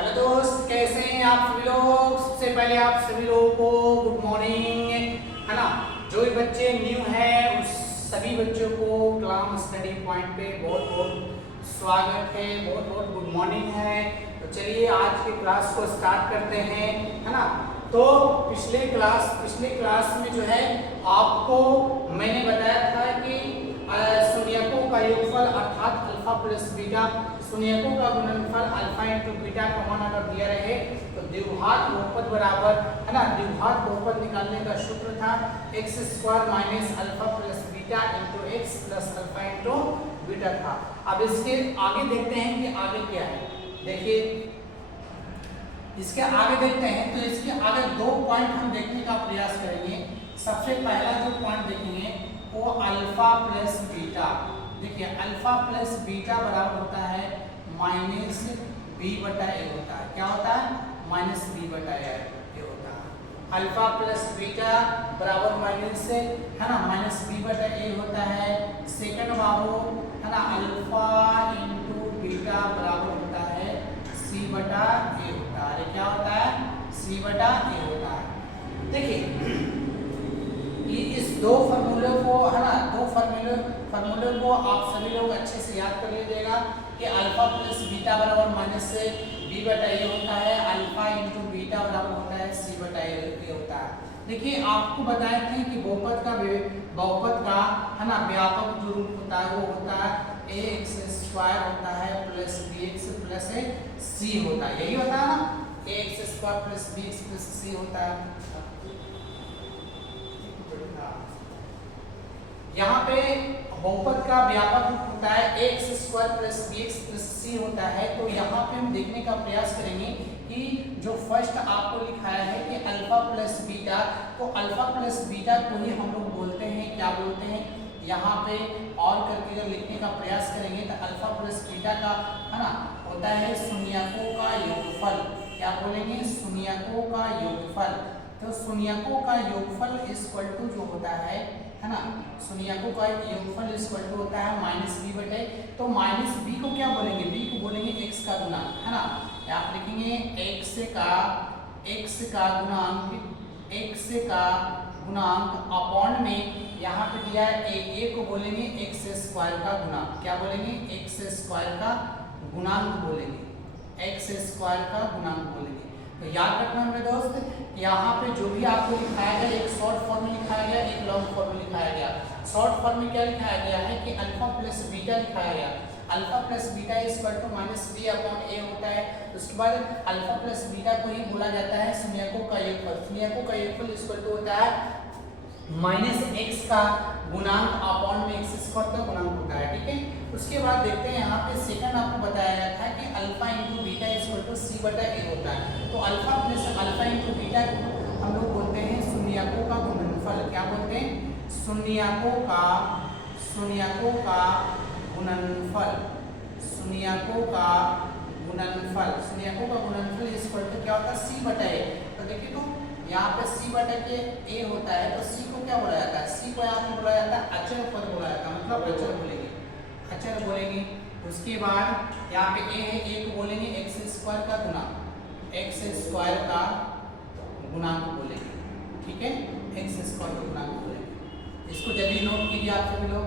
Hello दोस्त, कैसे हैं आप सभी लोग। सबसे पहले आप सभी लोगों को गुड मॉर्निंग, है ना। जो भी बच्चे न्यू हैं उस सभी बच्चों को क्लास स्टडी पॉइंट पे बहुत बहुत स्वागत है, बहुत बहुत गुड मॉर्निंग है। तो चलिए आज के क्लास को स्टार्ट करते हैं, है ना। तो पिछले क्लास में जो है आपको मैंने बताया था कि शून्यकों का योगफल अर्थात अल्फा प्लस बीटा, शून्यकों का गुणनफल अल्फा इंटू बीटा का मान अगर दिया रहे तो द्विघात बहुपद बराबर, है ना, द्विघात बहुपद निकालने का सूत्र था x square minus alpha plus beta into x plus alpha into beta था। अब इसके आगे देखते हैं कि आगे क्या है। देखिए इसके आगे देखते हैं तो इसके आगे दो पॉइंट हम देखने का प्रयास करेंगे। सबसे पहला जो पॉइंट देखेंगे वो अल्फा प्लस बीटा। देखिए अल्फा प्लस बीटा बराबर होता है माइनस बी बटा ए होता है। क्या होता है? माइनस बी बटा ए होता है। अल्फा प्लस बीटा बराबर माइनस, है ना, माइनस बी बटा ए होता है। सेकंड बाबू, है ना, अल्फा इंटू बीटा बराबर होता है सी बटा ए होता है। क्या होता है? सी बटा ए होता है। देखिए इस दो फार्मूले को, है ना, दो फार्मूले को आप सभी लोग अच्छे से याद कर लीजिएगा कि अल्फा प्लस बीटा बराबर माइनस से बी बटा ए होता है, अल्फा इंटू बीटा बराबर होता है सी बटा ए होता है। देखिए आपको बताए थे कि बहुपद का, है ना, व्यापक जो रूप होता है वो होता है ए एक्स स्क्वायर होता है plus B X plus C होता है। यही होता है ना, A X square plus B X plus C होता है। यहाँ पे बहुपद का व्यापक रूप होता है X square plus B X plus C होता है। तो यहाँ पे हम देखने का प्रयास करेंगे कि जो फर्स्ट आपको लिखाया है कि अल्फा प्लस बीटा, तो अल्फा प्लस बीटा को ही हम लोग बोलते हैं, क्या बोलते हैं, यहाँ पे और करके अगर लिखने का प्रयास करेंगे तो अल्फा प्लस बीटा का, है ना, होता है शून्यकों का योगफल। क्या बोलेंगे? शून्यकों का योगफल। तो शून्यकों का योगफल इक्वल टू जो होता है ना, शून्यकों का योगफल इक्वल टू होता है माइनस बी बटे। तो माइनस बी को क्या बोलेंगे? बी को बोलेंगे एक्स का गुणांक, है ना। आप लिखेंगे एक्स का गुणांक अपॉन में यहाँ पे दिया है ए को बोलेंगे एक्स स्क्वायर का गुणांक। क्या बोलेंगे? एक्स स्क्वायर का गुणांक बोलेंगे, एक्स स्क्वायर का गुणांक बोलेंगे। तो याद रखना मेरे दोस्त, यहाँ पे जो भी आपको लिखाया गया एक शॉर्ट फॉर्म में लिखाया गया, एक लॉन्ग फॉर्म में लिखाया गया। शॉर्ट फॉर्म में क्या लिखाया गया है कि अल्फा प्लस बीटा लिखाया गया। Alpha plus beta equal to minus B upon A होता है। उसके बाद अल्फा प्लस बीटा को ही बोला जाता है शून्यकों का योगफल। शून्यकों का योगफल इक्वल टू होता है माइनस एक्स का गुणांक अपॉन में एक्स स्क्वायर का गुणांक होता है। ठीक है, उसके बाद देखते हैं यहाँ पे सेकंड आपको बताया गया था कि alpha into beta equal to C बटा ए होता है। तो alpha plus alpha into beta को हम लोग बोलते हैं शून्यकों का गुणनफल। क्या बोलते हैं? शून्यकों का गुणनफल। शून्यकों का गुणनफल इक्वल टू क्या होता है? सी बटा ए। तो देखिए तो यहाँ पे सी बटा के ए होता है, तो सी को क्या बोला जाता है? सी को यहाँ पे बोला जाता है अचर पद बोला जाता है, मतलब अचर बोलेंगे, अचर बोलेंगे। उसके बाद यहाँ पे ए है, ए को बोलेंगे एक्स स्क्वायर का गुणांक, एक्स स्क्वायर का गुणांक बोलेंगे। ठीक है, एक्स स्क्वायर का गुणांक बोलेंगे। इसको जल्दी नोट कीजिए आप सभी लोग।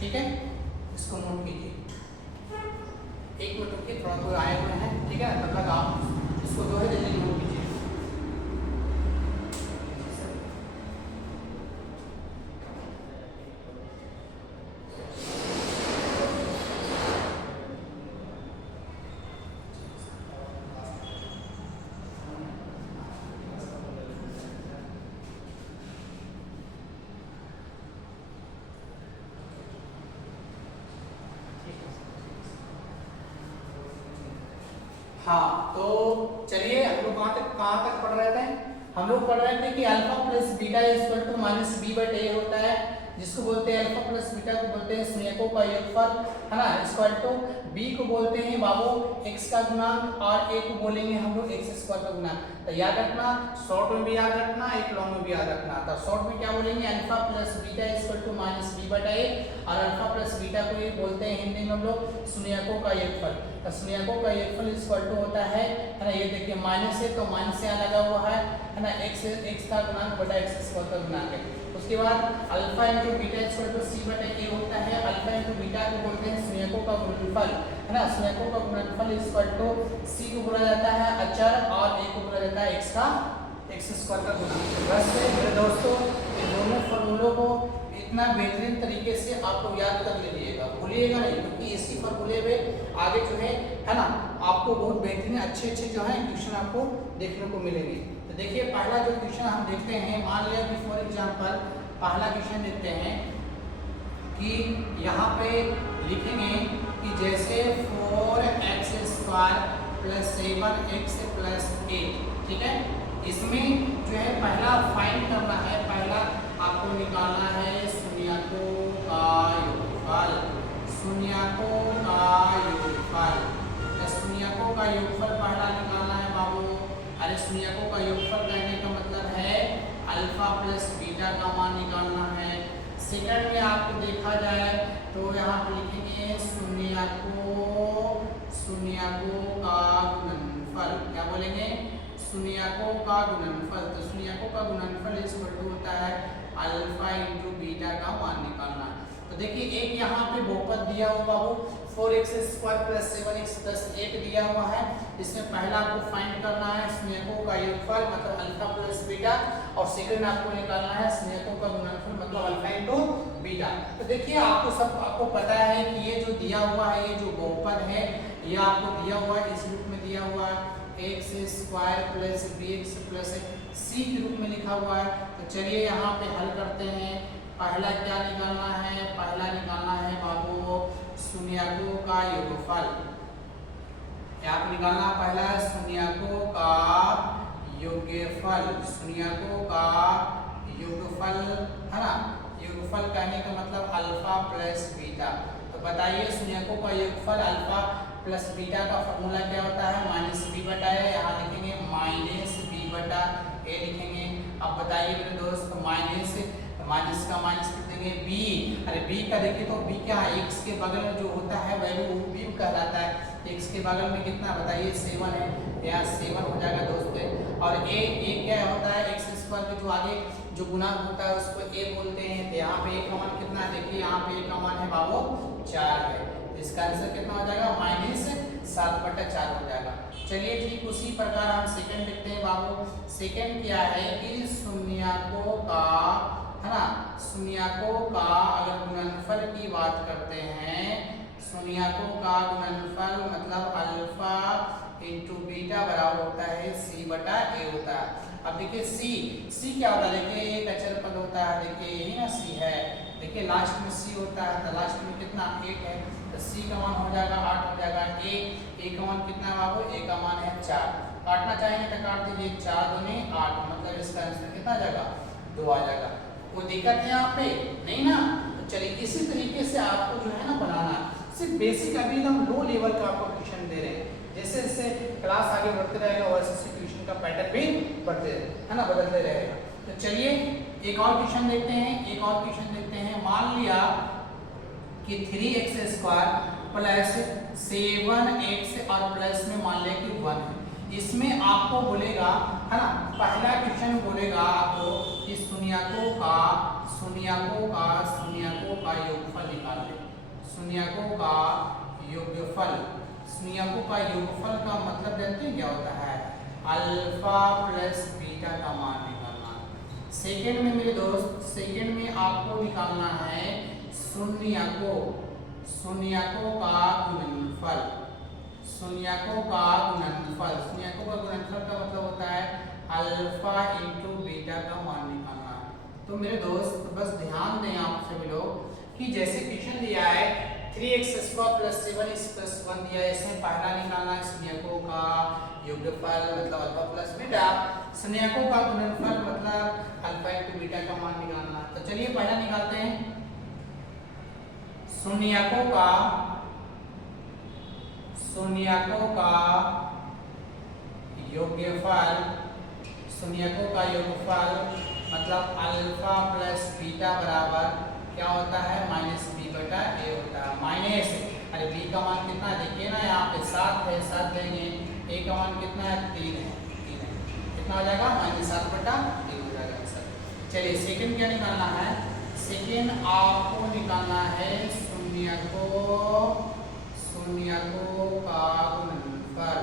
ठीक है, इसको नोट कीजिए। एक मिनट रुकिए, थोड़ा कोई आए हुए हैं, ठीक है, तब तक आप इसको जो है जल्दी नोट कीजिए। हाँ, तो चलिए हम लोग कहाँ तक पढ़ रहे थे? हम लोग पढ़ रहे थे कि alpha plus beta equal to minus B बटे ए होता है, जिसको बोलते हैं अल्फा प्लस बीटा को बोलते हैं शून्यकों का योगफल, है ना, इक्वल टू b को बोलते हैं बाबू x का गुणांक और a को बोलेंगे हम लोग x स्क्वायर का गुणांक। तो याद रखना, शॉर्ट में भी याद रखना, एक लॉन्ग में भी याद रखना। तो शॉर्ट में क्या बोलेंगे, alpha plus beta equal to minus b बटा a, और अल्फा प्लस बीटा को ये बोलते हैं हिंदी में हम लोग शून्यकों का योगफल। तो शून्यकों का योगफल इक्वल टू होता है ना, ये देखिए माइनस है तो माइनस यहाँ लगा हुआ है ना, x का गुणांक बटा x स्क्वायर का गुणांक है। उसके बाद alpha into beta equal to c बटा a होता है। अल्फा इंटू बीटा को बोलते हैं शून्यकों का गुणनफल, है ना, शून्यकों का गुणनफल इक्वल टू c को बोला जाता है अचर और a को बोला जाता है x स्क्वायर का गुणांक। बस मेरे दोस्तों, इन दोनों फॉर्मूलों को इतना बेहतरीन तरीके से आप लोग याद कर लीजिएगा, भूलिएगा नहीं, क्योंकि इसी फॉर्मूले में आगे जो है ना, आपको बहुत बेहतरीन अच्छे जो है क्वेश्चन आपको देखने को मिलेंगे। तो देखिए पहला जो क्वेश्चन हम देखते हैं, मान लिया कि फॉर एग्जांपल पहला क्वेश्चन देखते हैं कि यहाँ पे लिखेंगे कि जैसे 4x square plus 7x plus 8, ठीक है, इसमें जो है पहला फाइंड करना है, पहला आपको निकालना है शून्यकों का योगफल, शून्यकों का योगफल। शून्यकों का योगफल पहला निकालना है बाबू। अरे शून्यकों का योगफल कहने का मतलब है अल्फा प्लस बीटा का मान निकालना है। सेकंड में आपको देखा जाए तो यहाँ पे लिखेंगे शून्यकों का गुणनफल, क्या बोलेंगे, शून्यकों का गुणनफल। तो शून्यकों का गुणनफल इक्वल टू होता है अल्फा इंटू बीटा का मान निकालना। तो देखिए एक यहाँ पे बहुपद दिया हुआ बाबू 4x square plus 7x plus 8 दिया हुआ है। इसमें पहला आपको फाइंड करना है शून्यकों का योगफल मतलब अल्फा प्लस बीटा, और सेकंड आपको निकालना है शून्यकों का गुणनफल मतलब अल्फा इंटू बीटा। तो देखिए आपको पता है कि ये जो दिया हुआ है, ये जो बहुपद है, ये आपको दिया हुआ है, इस रूप में दिया हुआ है x square plus bx plus c के रूप में लिखा हुआ है। तो चलिए यहाँ पे हल करते हैं। पहला क्या निकालना है, पहला निकालना है बाबू शून्यकों का योगफल। क्या निकालना, पहला शून्यकों का योगफल, शून्यकों का योगफल, है ना, योगफल कहने का मतलब अल्फा प्लस बीटा। तो बताइए शून्यकों का योगफल अल्फा प्लस बीटा का फॉर्मूला क्या होता है, माइनस बी बटा है, यहाँ लिखेंगे माइनस बी बटा ए लिखेंगे। अब बताइए मेरे दोस्त, माइनस का माइनस लिख देंगे बी। अरे बी का देखिए तो बी क्या है, एक्स के बगल में जो होता है वैल्यू वो बी कहलाता है। एक्स के बगल में कितना बताइए 7 है, यहाँ 7 हो जाएगा दोस्तों। और ए क्या होता है, एक्स स्क्वायर के जो आगे जो गुणांक होता है उसको ए बोलते हैं। तो यहाँ पे ए का मान कितना है, देखिए यहाँ पे ए का मान है बाबू 4 है। इसका आंसर कितना हो जाएगा, -7/4 हो जाएगा। चलिए ठीक उसी प्रकार हम सेकंड लिखते हैं बाबू। सेकंड क्या है कि शून्यकों का, है ना, शून्यकों का अगर गुणनफल की बात करते हैं, शून्यकों का गुणनफल मतलब अल्फा इंटू बीटा बराबर होता है c बटा a होता है। अब देखिए c क्या होता है, देखिए एक अचर पद होता है, देखिए यही ना c है, देखिए लास्ट में c होता है, तो लास्ट में कितना 8 है, तो c का मान हो जाएगा 8 हो जाएगा। a का मान कितना है बाबू, a का मान है 4। काटना चाहेंगे तो काट दीजिए, 4 दूनी 8, मतलब इसका आंसर कितना आ जाएगा, 2 आ जाएगा। कोई दिक्कत है यहाँ पे नहीं ना। तो चलिए इसी तरीके से आपको जो है ना बनाना, सिर्फ बेसिक अभी एकदम लो लेवल का आपको क्वेश्चन दे रहे हैं। जैसे जैसे क्लास आगे बढ़ते रहेगा वैसे क्वेश्चन का पैटर्न भी बढ़ते है ना, बदलते रहेगा। तो चलिए एक और क्वेश्चन देखते हैं, मान लिया कि 3x स्क्वायर प्लस 7x और प्लस में मान लिया कि 1 है। इसमें आपको बोलेगा, है ना, पहला क्वेश्चन बोलेगा आपको कि शून्यकों का योगफल निकाल ले। शून्यकों का योगफल का मतलब जानते हैं क्या होता है, अल्फा प्लस बीटा का मान निकालना। सेकंड में मेरे दोस्त, सेकंड में आपको निकालना है शून्यकों का गुणनफल। शून्यकों का गुणनफल का मतलब होता है अल्फा इंटू बीटा का मान निकालना। तो मेरे दोस्त बस ध्यान दें आप सभी लोग कि जैसे क्वेश्चन दिया है 3x square plus 7x plus 1 दिया है, इसमें पहला निकालना है शून्यकों का योगफल मतलब अल्फा प्लस बीटा, शून्यकों का गुणनफल मतलब अल्फा इंटू बीटा का मान निकालना। तो चलिए पहला निकालते हैं। शून्यकों का योगफल मतलब अल्फा प्लस बीटा बराबर क्या होता है, माइनस बी बटा ए होता है। माइनस, अरे बी का मान कितना देखिए ना, यहाँ पे 7 है, 7 देंगे, ए का मान कितना है, 3 है, 3 है, कितना हो जाएगा, -7 बटा 3 हो जाएगा आंसर। चलिए सेकंड क्या निकालना है, सेकंड आपको निकालना है शून्यकों का गुणनफल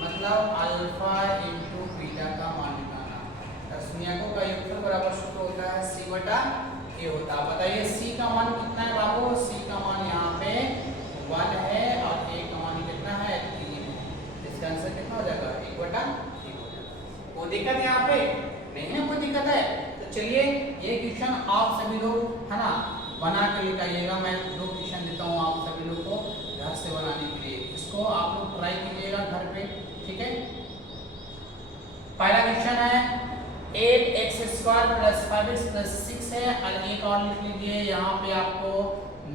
मतलब अल्फा इंटू बीटा का मान निकालना। तो शून्यकों का योगफल बराबर सूत्र होता है सी बटा ए होता है। बताइए सी का मान कितना है बाबू, सी का मान यहाँ पे 1 है और ए का मान कितना है, 3 है। इसका आंसर कितना हो जाएगा, 1 बटा 3 हो जाएगा। कोई दिक्कत है यहाँ पे नहीं है, कोई दिक्कत है तो चलिए ये क्वेश्चन आप सभी लोग है ना बना के निकालिएगा। मैं 2 क्वेश्चन देता हूँ आप सभी लोग को घर से बनाने के लिए, इसको आप लोग ट्राई कीजिएगा घर पे, ठीक है। पहला क्वेश्चन है 8x² + 5x + 6 है और एक और लिख लीजिए यहाँ पे आपको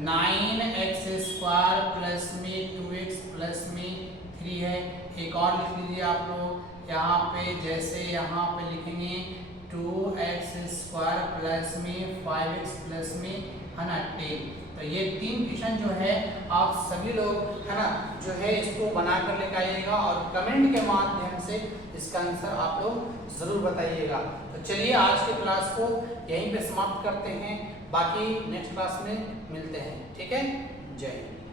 9x² प्लस में 2x प्लस में 3 है। एक और लिख लीजिए आप लोग यहाँ पे, जैसे यहाँ पे लिखेंगे 2x² प्लस में 5x प्लस में है ना 10। तो ये 3 क्वेश्चन जो है आप सभी लोग है ना जो है इसको बना कर लेकर आइएगा और कमेंट के माध्यम से इसका आंसर आप लोग जरूर बताइएगा। तो चलिए आज के क्लास को यहीं पे समाप्त करते हैं, बाकी नेक्स्ट क्लास में मिलते हैं, ठीक है। जय हिंद।